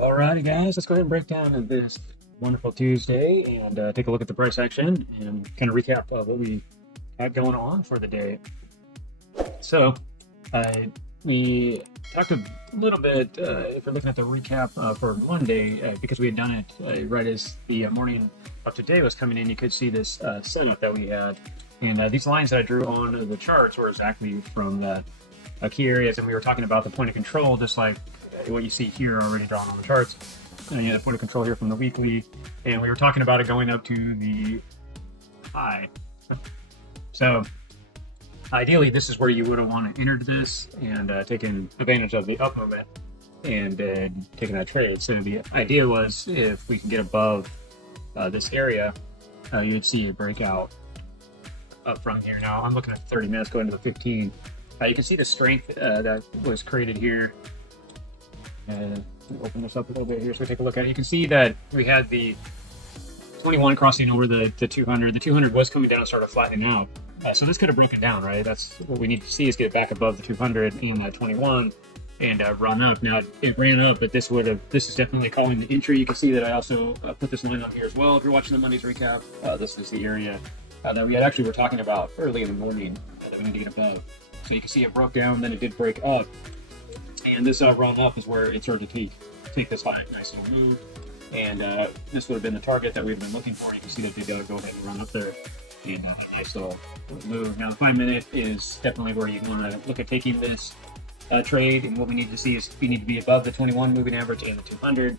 Alrighty, guys, let's go ahead and break down this wonderful Tuesday and take a look at the price action and kind of recap what we had going on for the day. So, we talked a little bit, if we're looking at the recap for Monday, because we had done it right as the morning of today was coming in, you could see this setup that we had. And these lines that I drew on the charts were exactly from that key areas, and we were talking about the point of control, just like what you see here already drawn on the charts. The point of control here from the weekly, and we were talking about it going up to the high. So ideally, this is where you would have want to enter this and taken advantage of the up movement and taking that trade. So the idea was if we can get above this area, you'd see a breakout up from here. Now I'm looking at 30 minutes going to the 15. You can see the strength that was created here. Open this up a little bit here so we take a look at it. You can see that we had the 21 crossing over the 200. The 200 was coming down and started flattening out. So this could have broken down, right? That's what we need to see, is get it back above the 200 in 21 and run up. Now it ran up, but this is definitely calling the entry. You can see that I also put this line on here as well. If you're watching the Monday's recap, this is the area that we had were talking about early in the morning that we need to get above. So you can see it broke down, then it did break up. And this run up is where it started to take this nice little move. And this would have been the target that we've been looking for. You can see that they go ahead and run up there and have a nice little move. Now the 5 minute is definitely where you want to look at taking this trade. And what we need to see is we need to be above the 21 moving average and the 200.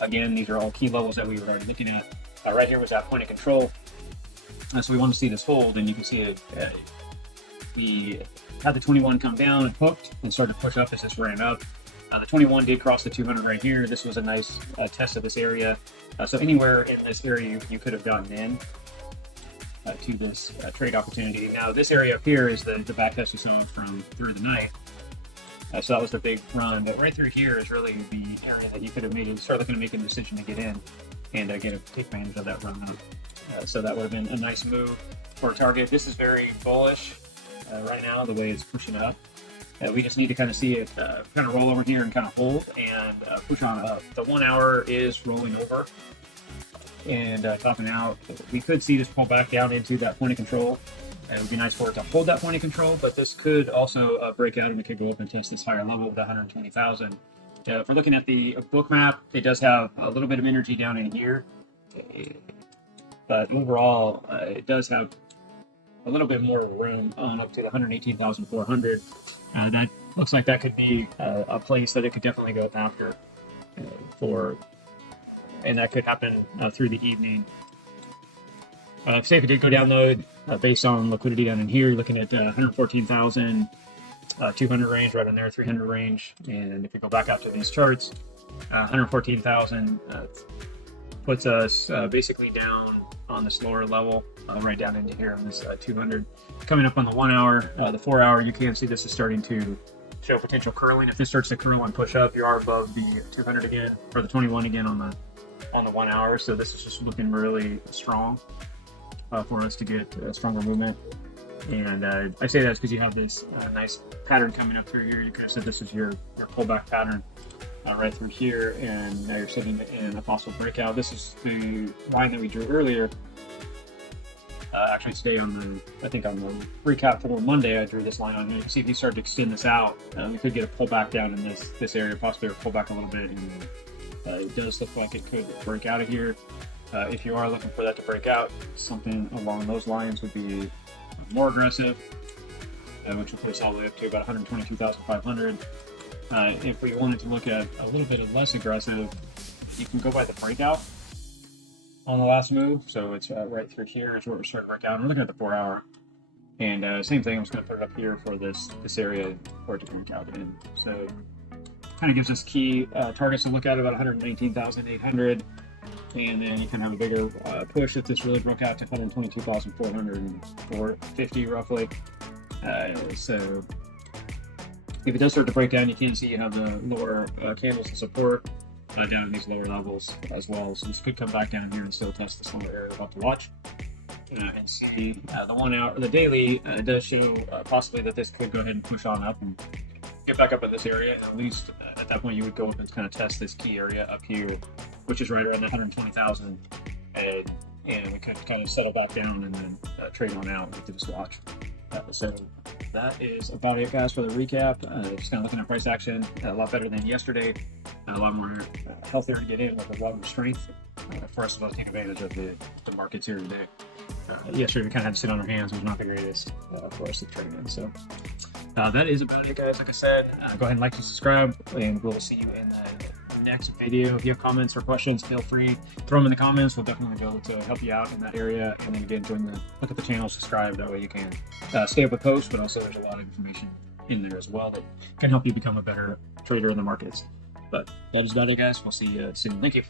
Again, these are all key levels that we were already looking at. Right here was that point of control. So we want to see this hold, and you can see it. We had the 21 come down and hooked and started to push up as this ran up. The 21 did cross the 200 right here. This was a nice test of this area. So anywhere in this area you could have gotten in to this trade opportunity. Now this area up here is the back test we saw from through the night. So that was the big run. But right through here is really the area that you could have start looking to make a decision to get in and take advantage of that run up. So that would have been a nice move for a target. This is very bullish. Right now, the way it's pushing up, we just need to kind of see it kind of roll over here and kind of hold and push on up. The 1 hour is rolling over and topping out. We could see this pull back down into that point of control. It would be nice for it to hold that point of control, but this could also break out and it could go up and test this higher level of the 120,000. If we're looking at the Bookmap, it does have a little bit of energy down in here, but overall, it does have a little bit more room on up to the 118,400. That looks like that could be a place that it could definitely go after and that could happen through the evening. Say if it did go down though, based on liquidity down in here, looking at 114,200 range, right in there, 300 range. And if you go back out to these charts, 114,000 puts us basically down on this lower level, right down into here on this 200. Coming up on the 1 hour, the 4 hour, you can see this is starting to show potential curling. If this starts to curl and push up, you are above the 200 again, or the 21 again on the 1 hour. So this is just looking really strong for us to get a stronger movement. And I say that because you have this nice pattern coming up through here. You could have said this is your pullback pattern. Right through here, and now you're sitting in a possible breakout. This is the line that we drew earlier. Actually, today on the recap for Monday, I drew this line on here. You can see if you start to extend this out, we could get a pullback down in this area, possibly a pullback a little bit. And it does look like it could break out of here. If you are looking for that to break out, something along those lines would be more aggressive, which will put us all the way up to about 122,500. If we wanted to look at a little bit of less aggressive, you can go by the breakout on the last move. So it's right through here is where we're starting to break out. I'm looking at the 4 hour, and same thing. I'm just going to put it up here for this area for it to break out in. So kind of gives us key targets to look at about 119,800, and then you can have a bigger push if this really broke out to 122,450 roughly. So if it does start to break down, you can see you have the lower candles of support down in these lower levels as well. So this could come back down here and still test this lower area. We'll have to watch and see. The 1 hour, the daily does show possibly that this could go ahead and push on up and get back up at this area, and at least at that point you would go up and kind of test this key area up here, which is right around the 120,000, and we could kind of settle back down and then trade on out with this watch. So that is about it, guys, for the recap. Just kind of looking at price action, a lot better than yesterday, a lot more healthier to get in with a lot more strength for us to take advantage of the markets here today. Yesterday we kind of had to sit on our hands, was not the greatest for us to trade in. So that is about it, guys. Like I said, go ahead and like and subscribe, and we'll see you in the next video. If you have comments or questions, feel free, throw them in the comments. We'll definitely be able to help you out in that area. And then again, look at the channel, subscribe. That way you can stay up with posts, but also there's a lot of information in there as well that can help you become a better trader in the markets. But that is about it, guys. We'll see you soon. Thank you.